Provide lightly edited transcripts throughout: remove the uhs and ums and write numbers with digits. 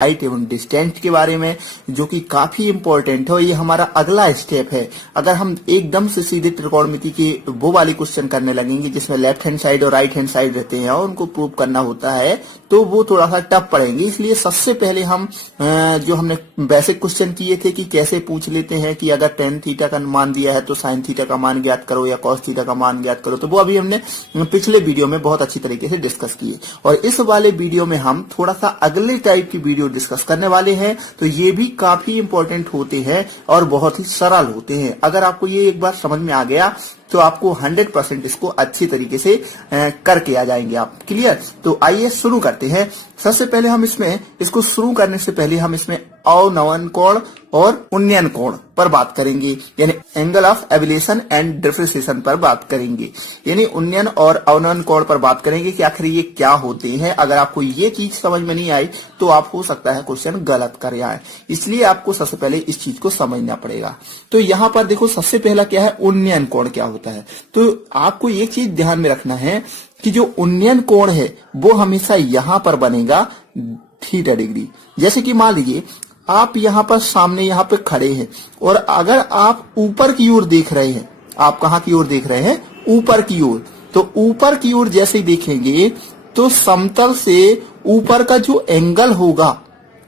Height एवं distance के बारे में, जो कि काफी इंपॉर्टेंट है और ये हमारा अगला स्टेप है। अगर हम एकदम से सीधे त्रिकोणमिति की वो वाली क्वेश्चन करने लगेंगे जिसमें लेफ्ट हैंड साइड और राइट हैंड साइड रहते हैं और उनको प्रूव करना होता है, तो वो थोड़ा सा टफ पड़ेंगे। इसलिए सबसे पहले हम जो हमने बेसिक क्वेश्चन किए थे कि कैसे पूछ लेते हैं कि अगर टेन थीटा का मान दिया है तो साइन थीटा का मान ज्ञात करो या कॉस थीटा का मान ज्ञात करो, तो वो अभी हमने पिछले वीडियो में बहुत अच्छी तरीके से डिस्कस किए। और इस वाले वीडियो में हम थोड़ा सा अगले टाइप की वीडियो डिस्कस करने वाले हैं, तो ये भी काफी इंपॉर्टेंट होते हैं और बहुत ही सरल होते हैं। अगर आपको ये एक बार समझ में आ गया तो आपको 100% इसको अच्छी तरीके से करके आ जाएंगे आप। क्लियर? तो आइए शुरू करते हैं। सबसे पहले हम इसको शुरू करने से पहले हम इसमें अवनमन कोण और उन्नयन कोण पर बात करेंगे, यानी एंगल ऑफ एबिलेशन एंड डिफरेंशिएशन पर बात करेंगे, यानी उन्नयन और अवनमन कोण पर बात करेंगे कि आखिर ये क्या होते हैं। अगर आपको ये चीज समझ में नहीं आई तो आप हो सकता है क्वेश्चन गलत कर आए, इसलिए आपको सबसे पहले इस चीज को समझना पड़ेगा। तो यहाँ पर देखो, सबसे पहला क्या है, उन्नयन कोण क्या होता है। तो आपको एक चीज ध्यान में रखना है कि जो उन्नयन कोण है वो हमेशा यहां पर बनेगा थीटा डिग्री। जैसे कि मान लीजिए आप यहां पर सामने यहां पे खड़े हैं और अगर आप ऊपर की ओर देख रहे हैं, आप कहां की ओर देख रहे हैं, ऊपर की ओर, तो ऊपर की ओर जैसे ही देखेंगे तो समतल से ऊपर का जो एंगल होगा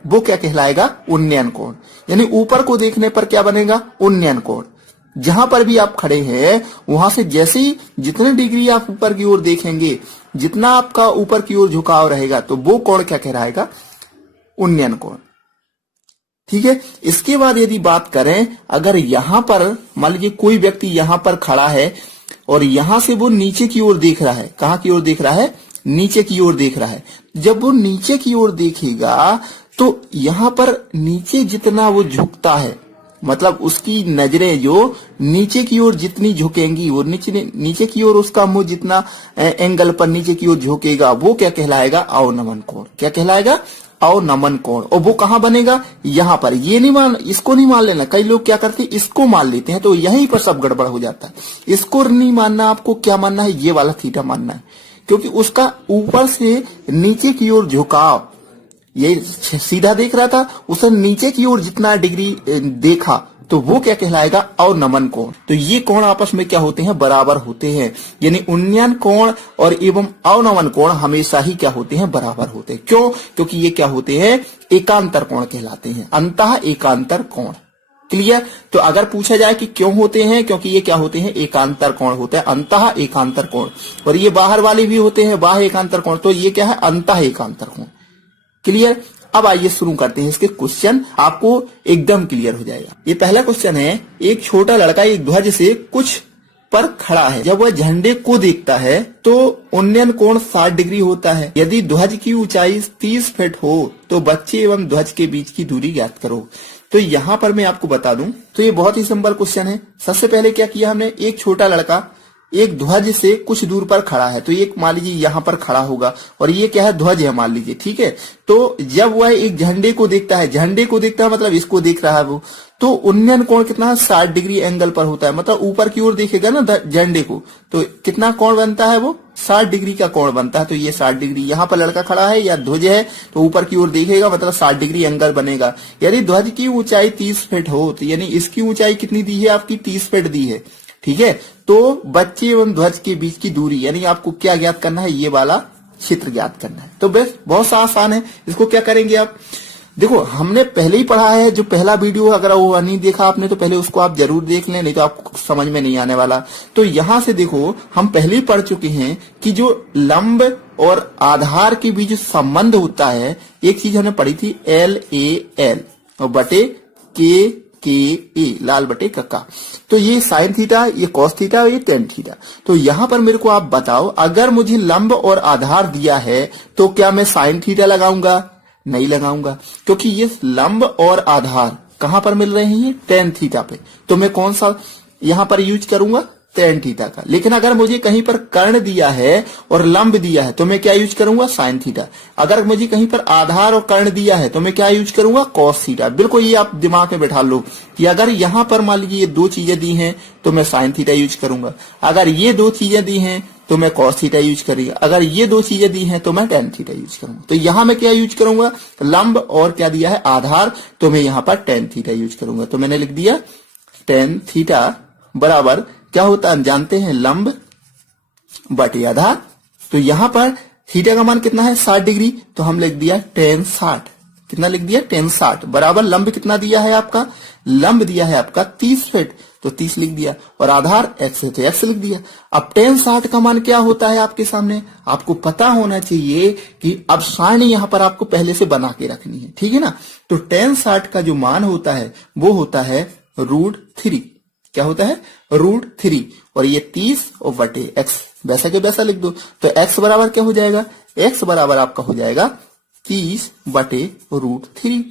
वो क्या कहलाएगा, उन्नयन कोण। यानी ऊपर को देखने पर क्या बनेगा, उन्नयन कोण। जहां पर भी आप खड़े हैं वहां से जैसे ही जितने डिग्री आप ऊपर की ओर देखेंगे, जितना आपका ऊपर की ओर झुकाव रहेगा, तो वो कोण क्या कहलाएगा, उन्नयन कोण। ठीक है। इसके बाद यदि बात करें, अगर यहां पर मान लीजिए कोई व्यक्ति यहां पर खड़ा है और यहां से वो नीचे की ओर देख रहा है, कहां की ओर देख रहा है, नीचे की ओर देख रहा है। जब वो नीचे की ओर देखेगा तो यहां पर नीचे जितना वो झुकता है, मतलब उसकी नजरें जो नीचे की ओर जितनी झुकेंगी, वो नीचे की ओर उसका मुंह जितना एंगल पर नीचे की ओर झुकेगा, वो क्या कहलाएगा, अवनमन कोण। क्या कहलाएगा, अवनमन कोण। और वो कहां बनेगा, यहां पर। ये नहीं इसको नहीं मान लेना। कई लोग क्या करते हैं, इसको मान लेते हैं, तो यहीं पर सब गड़बड़ हो जाता है। इसको नहीं मानना, आपको क्या मानना है, ये वाला थीटा मानना है, क्योंकि उसका ऊपर से नीचे की ओर झुकाव, ये सीधा देख रहा था, उसे नीचे की ओर जितना डिग्री देखा, तो वो क्या कहलाएगा, अवनमन कोण। तो ये कोण आपस में क्या होते हैं, बराबर होते हैं। यानी उन्नयन कोण और एवं अवनमन कोण हमेशा ही क्या होते हैं, बराबर होते हैं। क्यों? क्योंकि ये क्या होते हैं, एकांतर कोण कहलाते हैं, अंतः एकांतर कोण। क्लियर? तो अगर पूछा जाए कि क्यों होते हैं, क्योंकि ये क्या होते हैं, एकांतर कोण होते हैं, अंतः एकांतर कोण। और ये बाहर वाले भी होते हैं, बाह्य एकांतर कोण, तो ये क्या है, अंतः एकांतर कोण। क्लियर? अब आइए शुरू करते हैं इसके क्वेश्चन, आपको एकदम क्लियर हो जाएगा। ये पहला क्वेश्चन है, एक छोटा लड़का एक ध्वज से कुछ पर खड़ा है। जब वह झंडे को देखता है तो उन्नयन कोण 60 डिग्री होता है। यदि ध्वज की ऊंचाई 30 फीट हो तो बच्चे एवं ध्वज के बीच की दूरी ज्ञात करो। तो यहाँ पर मैं आपको बता दूं, तो ये बहुत ही सिंपल क्वेश्चन है। सबसे पहले क्या किया हमने, एक छोटा लड़का एक ध्वज से कुछ दूर पर खड़ा है, तो एक मान लीजिए यहां पर खड़ा होगा और ये क्या है, ध्वज है मान लीजिए, ठीक है। तो जब वह एक झंडे को देखता है, झंडे को देखता है मतलब इसको देख रहा है वो, तो उन्नयन कोण कितना है, 60 डिग्री एंगल पर होता है। मतलब ऊपर की ओर देखेगा ना झंडे को, तो कितना कोण बनता है, वो 60 डिग्री का कोण बनता है। तो ये 60 डिग्री, यहाँ पर लड़का खड़ा है या ध्वज है तो ऊपर की ओर देखेगा, मतलब 60 डिग्री एंगल बनेगा। यदि ध्वज की ऊंचाई 30 फीट हो तो यानी इसकी ऊंचाई कितनी दी है, आपकी 30 फीट दी है, ठीक है। तो बच्चे एवं ध्वज के बीच की दूरी, यानी आपको क्या ज्ञात करना है, ये वाला क्षेत्र ज्ञात करना है। तो बस बहुत सा आसान है। इसको क्या करेंगे आप, देखो हमने पहले ही पढ़ा है, जो पहला वीडियो अगर वो नहीं देखा आपने तो पहले उसको आप जरूर देख लें, नहीं तो आपको समझ में नहीं आने वाला। तो यहां से देखो, हम पहले ही पढ़ चुके हैं कि जो लंब और आधार के बीच संबंध होता है, एक चीज हमने पढ़ी थी, LAL और बटे के ए, लाल बटे कक्का। तो ये साइन थीटा, ये कॉस थीटा, ये टेन थीटा। तो यहां पर मेरे को आप बताओ, अगर मुझे लंब और आधार दिया है तो क्या मैं साइन थीटा लगाऊंगा, नहीं लगाऊंगा, क्योंकि ये लंब और आधार कहां पर मिल रहे हैं, टेन थीटा पे। तो मैं कौन सा यहां पर यूज करूंगा, टेन थीटा का। लेकिन अगर मुझे कहीं पर कर्ण दिया है और लंब दिया है तो मैं क्या यूज करूंगा, साइन थीटा। अगर मुझे कहीं पर आधार और कर्ण दिया है तो मैं क्या यूज करूंगा, कॉस थीटा। बिल्कुल ये आप दिमाग में बैठा लो कि अगर यहां पर मान लीजिए ये दो चीजें दी हैं तो मैं साइन थीटा यूज करूंगा, अगर ये दो चीजें दी हैं तो मैं cos थीटा यूज करूंगा। अगर ये दो चीजें दी हैं तो मैं tan थीटा यूज करूंगा। तो यहां मैं क्या यूज करूंगा, लंब और क्या दिया है आधार, तो मैं यहां पर tan थीटा यूज करूंगा। तो मैंने लिख दिया tan थीटा बराबर क्या होता है जानते हैं, लंब बटे आधार। तो यहां पर थीटा का मान कितना है 60 डिग्री, तो हम लिख दिया tan 60। कितना लिख दिया tan 60 बराबर लंब कितना दिया है आपका, लंब दिया है आपका 30 फीट, तो 30 लिख दिया और आधार x है तो x लिख दिया। अब tan 60 का मान क्या होता है आपके सामने, आपको पता होना चाहिए कि अब सारणी यहां पर आपको पहले से बना के रखनी है, ठीक है ना। तो tan 60 का जो मान होता है वो होता है √3। क्या होता है √3 और ये 30 और बटे x, वैसा के वैसा लिख दो। तो x बराबर क्या हो जाएगा, x बराबर आपका हो जाएगा 30 बटे √3,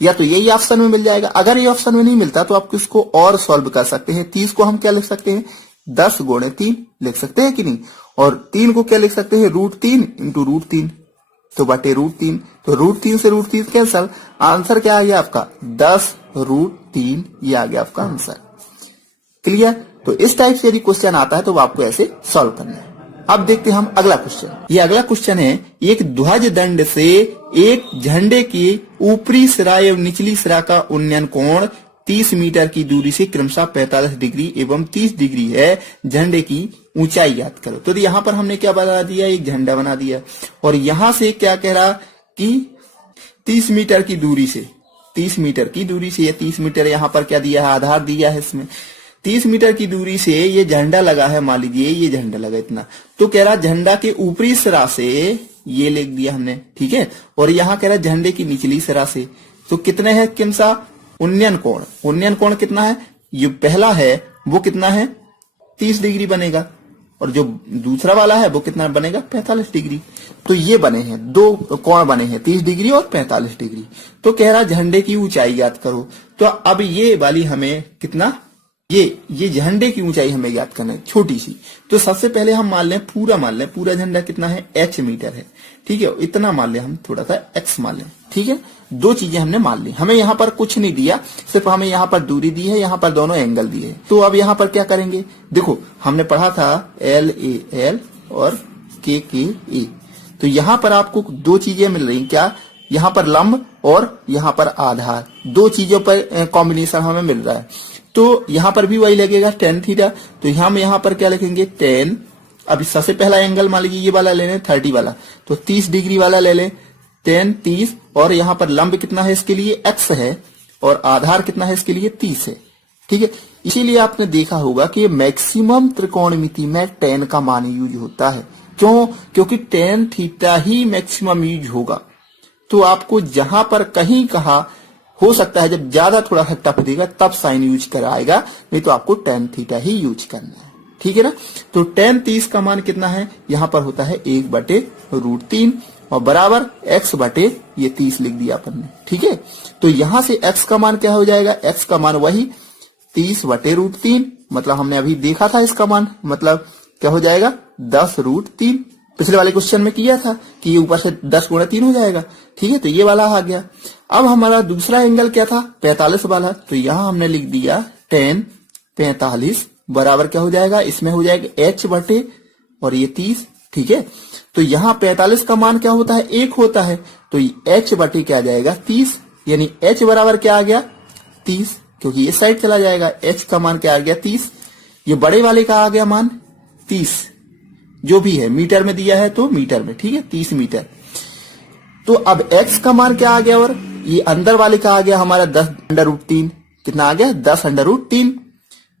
या तो यही ऑप्शन में मिल जाएगा। अगर ये ऑप्शन में नहीं मिलता तो आप इसको और सॉल्व कर सकते हैं। 30 को हम क्या लिख सकते हैं 10 गुणे 3 लिख सकते हैं कि नहीं, और 3 को क्या लिख सकते हैं √3 इंटू √3, तो बटे √3, तो √3 से √3 कैंसल, आंसर क्या आ गया आपका 10 √3, ये आ गया आपका आंसर। क्लियर। तो इस टाइप से यदि क्वेश्चन आता है तो आपको ऐसे सॉल्व करना है। अब देखते हैं हम अगला क्वेश्चन। ये अगला क्वेश्चन है, एक ध्वज दंड से एक झंडे की ऊपरी सिरा एवं निचली सिरा का उन्नयन कोण 30 मीटर की दूरी से क्रमशः 45 डिग्री एवं 30 डिग्री है, झंडे की ऊंचाई याद करो। तो यहाँ पर हमने क्या बना दिया, एक झंडा बना दिया और यहां से क्या कह रहा कि 30 मीटर की दूरी से, 30 मीटर की दूरी से, ये 30 मीटर यहाँ पर क्या दिया है आधार दिया है इसमें, 30 मीटर की दूरी से ये झंडा लगा है, मान लीजिए ये झंडा लगा इतना, तो कह रहा झंडा के ऊपरी सिरा से ये लिख दिया हमने, ठीक है, और यहाँ कह रहा झंडे की निचली सिरा से, तो कितने हैं किमसा उन्नयन कोण, उन्नयन कोण कितना है, ये पहला है वो कितना है 30 डिग्री बनेगा और जो दूसरा वाला है वो कितना बनेगा 45 डिग्री। तो ये बने हैं दो कोण बने हैं 30 डिग्री और 45 डिग्री। तो कह रहा झंडे की ऊंचाई याद करो। तो अब ये वाली हमें कितना, ये झंडे की ऊंचाई हमें याद करना है छोटी सी। तो सबसे पहले हम मान लें पूरा झंडा कितना है h मीटर है, ठीक है, इतना मान लें हम, थोड़ा सा x मान लें, ठीक है। दो चीजें हमने मान ली, हमें यहाँ पर कुछ नहीं दिया, सिर्फ हमें यहाँ पर दूरी दी है, यहाँ पर दोनों एंगल दिए हैं। तो अब यहाँ पर क्या करेंगे, देखो हमने पढ़ा था LAL और KKA, तो यहाँ पर आपको दो चीजें मिल रही, क्या, यहाँ पर लंब और यहाँ पर आधार, दो चीजों पर कॉम्बिनेशन हमें मिल रहा है। तो यहां पर भी वही लगेगा tan थीटा, तो हम यहां पर क्या लिखेंगे tan, अभी सबसे पहला एंगल मान लीजिए ये वाला ले लें 30 वाला, तो 30 डिग्री वाला ले लें tan 30, और यहां पर लंब कितना है इसके लिए x है और आधार कितना है इसके लिए 30 है, ठीक है। इसीलिए आपने देखा होगा कि मैक्सिमम त्रिकोणमिति में tan का मान यूज होता है। क्यों, क्योंकि tan थीटा ही मैक्सिमम यूज होगा। तो आपको जहां पर कहीं कहा हो सकता है जब ज्यादा थोड़ा सा टफ देगा तब साइन यूज कराएगा, नहीं तो आपको tan थीटा ही यूज करना है, ठीक है ना। तो tan 30 का मान कितना है, यहां पर होता है 1 बटे √3 और बराबर x बटे ये 30 लिख दिया अपन ने, ठीक है। तो यहां से x का मान क्या हो जाएगा, x का मान वही 30 बटे √3, मतलब हमने अभी देखा था इसका मान, मतलब क्या हो जाएगा 10 √3। पिछले वाले क्वेश्चन में किया था कि ये ऊपर से 10 गुणा 3 हो जाएगा, ठीक है। तो ये वाला आ गया। अब हमारा दूसरा एंगल क्या था 45 वाला, तो यहां हमने लिख दिया tan 45 बराबर क्या हो जाएगा, इसमें हो जाएगा h बटे और ये 30, ठीक है। तो यहाँ 45 का मान क्या होता है 1 होता है, तो h बटे क्या आ जाएगा 30, यानी h बराबर क्या आ गया 30, क्योंकि ये साइड चला जाएगा, h का मान क्या आ गया 30, ये बड़े वाले का आ गया मान 30, जो भी है मीटर में दिया है तो मीटर में, ठीक है 30 मीटर। तो अब x का मान क्या आ गया, और ये अंदर वाले का आ गया हमारा 10√3, कितना आ गया 10√3।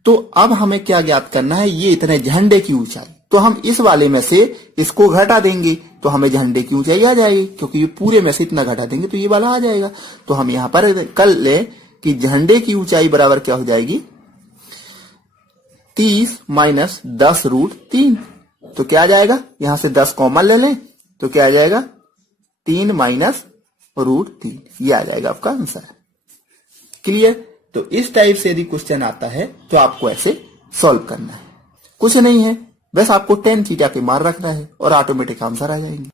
तो अब हमें क्या ज्ञात करना है, ये इतने झंडे की ऊंचाई, तो हम इस वाले में से इसको घटा देंगे तो हमें झंडे की ऊंचाई आ जाएगी, क्योंकि ये पूरे में से इतना घटा देंगे तो ये वाला आ जाएगा। तो हम यहाँ पर कर ले कि झंडे की ऊंचाई बराबर क्या हो जाएगी 30 माइनस 10√3, तो क्या आ जाएगा, यहां से 10 कॉमन ले लें तो क्या आ जाएगा 3 माइनस √3, ये आ जाएगा आपका आंसर। क्लियर। तो इस टाइप से यदि क्वेश्चन आता है तो आपको ऐसे सॉल्व करना है, कुछ नहीं है, बस आपको tan थीटा के मान रखना है और ऑटोमेटिक आंसर आ जाएंगे।